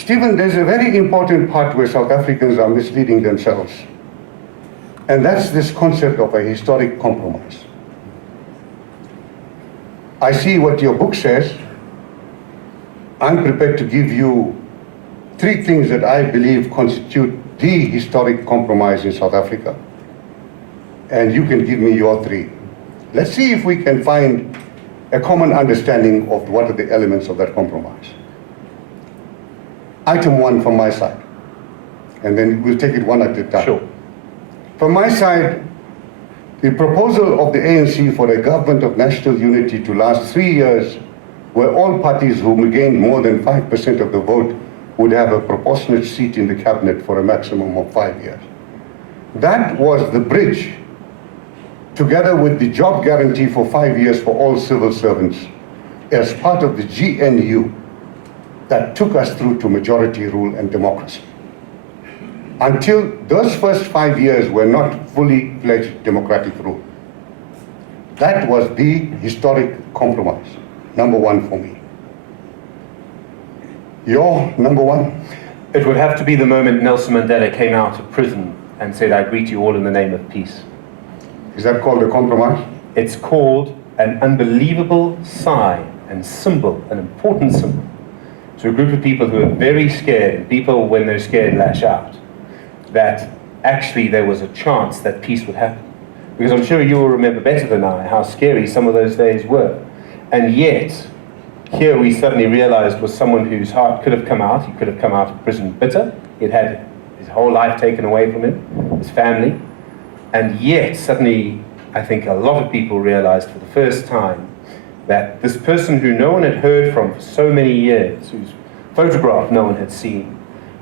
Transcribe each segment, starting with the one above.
Stephen, there's a very important part where South Africans are misleading themselves. And that's this concept of a historic compromise. I see what your book says. I'm prepared to give you 3 things that I believe constitute the historic compromise in South Africa. And you can give me your 3. Let's see if we can find a common understanding of what are the elements of that compromise. Item 1 from my side, and then we'll take it one at a time. Sure. From my side, the proposal of the ANC for a government of national unity to last 3 years, where all parties who gained more than 5% of the vote would have a proportionate seat in the cabinet for a maximum of 5 years. That was the bridge, together with the job guarantee for 5 years for all civil servants, as part of the GNU that took us through to majority rule and democracy. Until those first 5 years were not fully fledged democratic rule. That was the historic compromise, number 1 for me. Your number 1? It would have to be the moment Nelson Mandela came out of prison and said, "I greet you all in the name of peace." Is that called a compromise? It's called an unbelievable sign and symbol, an important symbol, to a group of people who are very scared, and people, when they're scared, lash out, that actually there was a chance that peace would happen. Because I'm sure you will remember better than I how scary some of those days were. And yet, here we suddenly realized was someone whose heart could have come out. He could have come out of prison bitter. He'd had his whole life taken away from him, his family. And yet, suddenly, I think a lot of people realized for the first time that this person who no one had heard from for so many years, whose photograph no one had seen,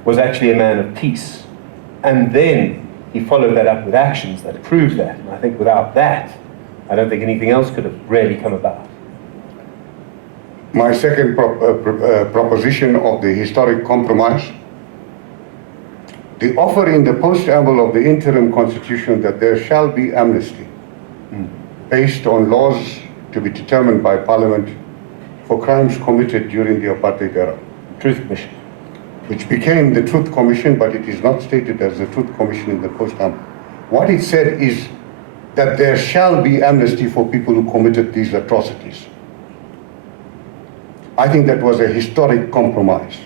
was actually a man of peace. And then he followed that up with actions that proved that. And I think without that, I don't think anything else could have really come about. My second proposition of the historic compromise, the offer in the post-amble of the interim constitution that there shall be amnesty based on laws to be determined by Parliament for crimes committed during the apartheid era. Truth Commission. Which became the Truth Commission, but it is not stated as the Truth Commission in the post-amble. What it said is that there shall be amnesty for people who committed these atrocities. I think that was a historic compromise.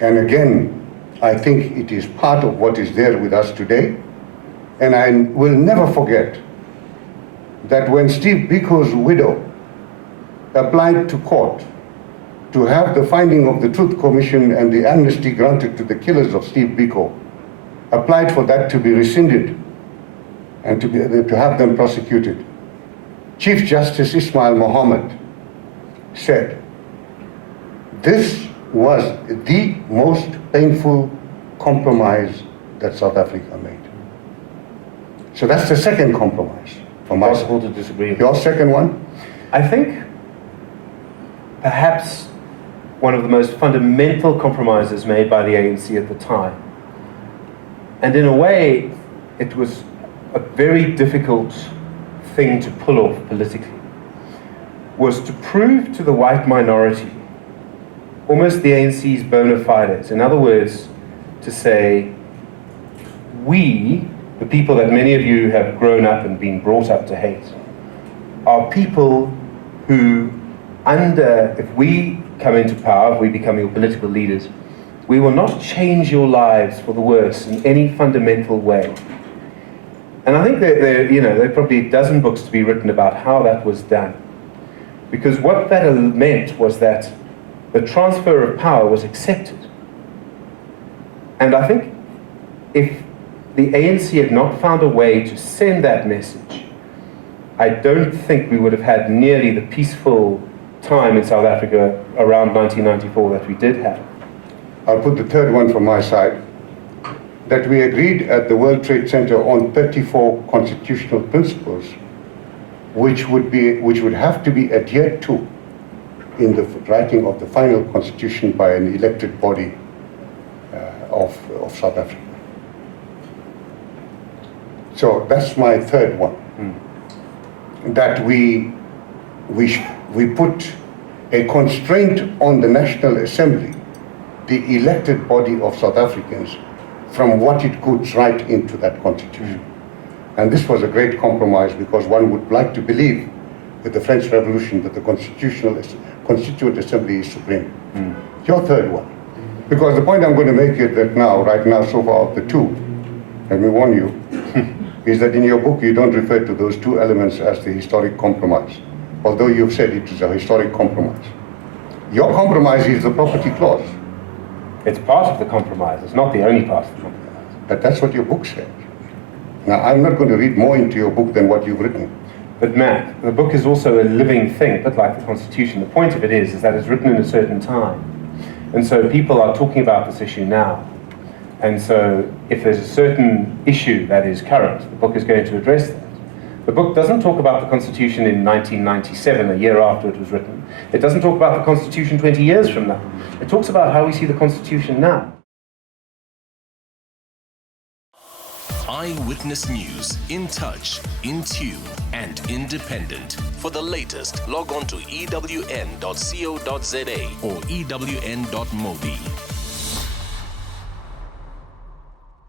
And again, I think it is part of what is there with us today. And I will never forget that when Steve Biko's widow applied to court to have the finding of the Truth Commission and the amnesty granted to the killers of Steve Biko, applied for that to be rescinded and to have them prosecuted. Chief Justice Ismail Mohammed said, this was the most painful compromise that South Africa made. So that's the second compromise. Impossible to disagree. Your second one? I think perhaps one of the most fundamental compromises made by the ANC at the time, and in a way it was a very difficult thing to pull off politically, was to prove to the white minority almost the ANC's bona fides. In other words, to say, we, the people that many of you have grown up and been brought up to hate, are people who, if we come into power, if we become your political leaders, we will not change your lives for the worse in any fundamental way. And I think there are probably a dozen books to be written about how that was done. Because what that meant was that the transfer of power was accepted. And I think if the ANC had not found a way to send that message, I don't think we would have had nearly the peaceful time in South Africa around 1994 that we did have. I'll put the third one from my side, that we agreed at the World Trade Center on 34 constitutional principles which would have to be adhered to in the writing of the final constitution by an elected body of South Africa. So that's my third one. That we put a constraint on the National Assembly the elected body of South Africans from what it could write into that constitution. And this was a great compromise, because one would like to believe with the French Revolution that the Constituent Assembly is supreme. Your third one. Because the point I'm going to make is that right now, so far of the two, let me warn you, is that in your book you don't refer to those two elements as the historic compromise, although you've said it is a historic compromise. Your compromise is the property clause. It's part of the compromise. It's not the only part of the compromise. But that's what your book says. Now, I'm not going to read more into your book than what you've written. But Mac, the book is also a living thing, a bit like the Constitution. The point of it is that it's written in a certain time. And so people are talking about this issue now. And so if there's a certain issue that is current, the book is going to address that. The book doesn't talk about the Constitution in 1997, a year after it was written. It doesn't talk about the Constitution 20 years from now. It talks about how we see the Constitution now. Eyewitness News, in touch, in tune, and independent. For the latest, log on to ewn.co.za or ewn.mobi.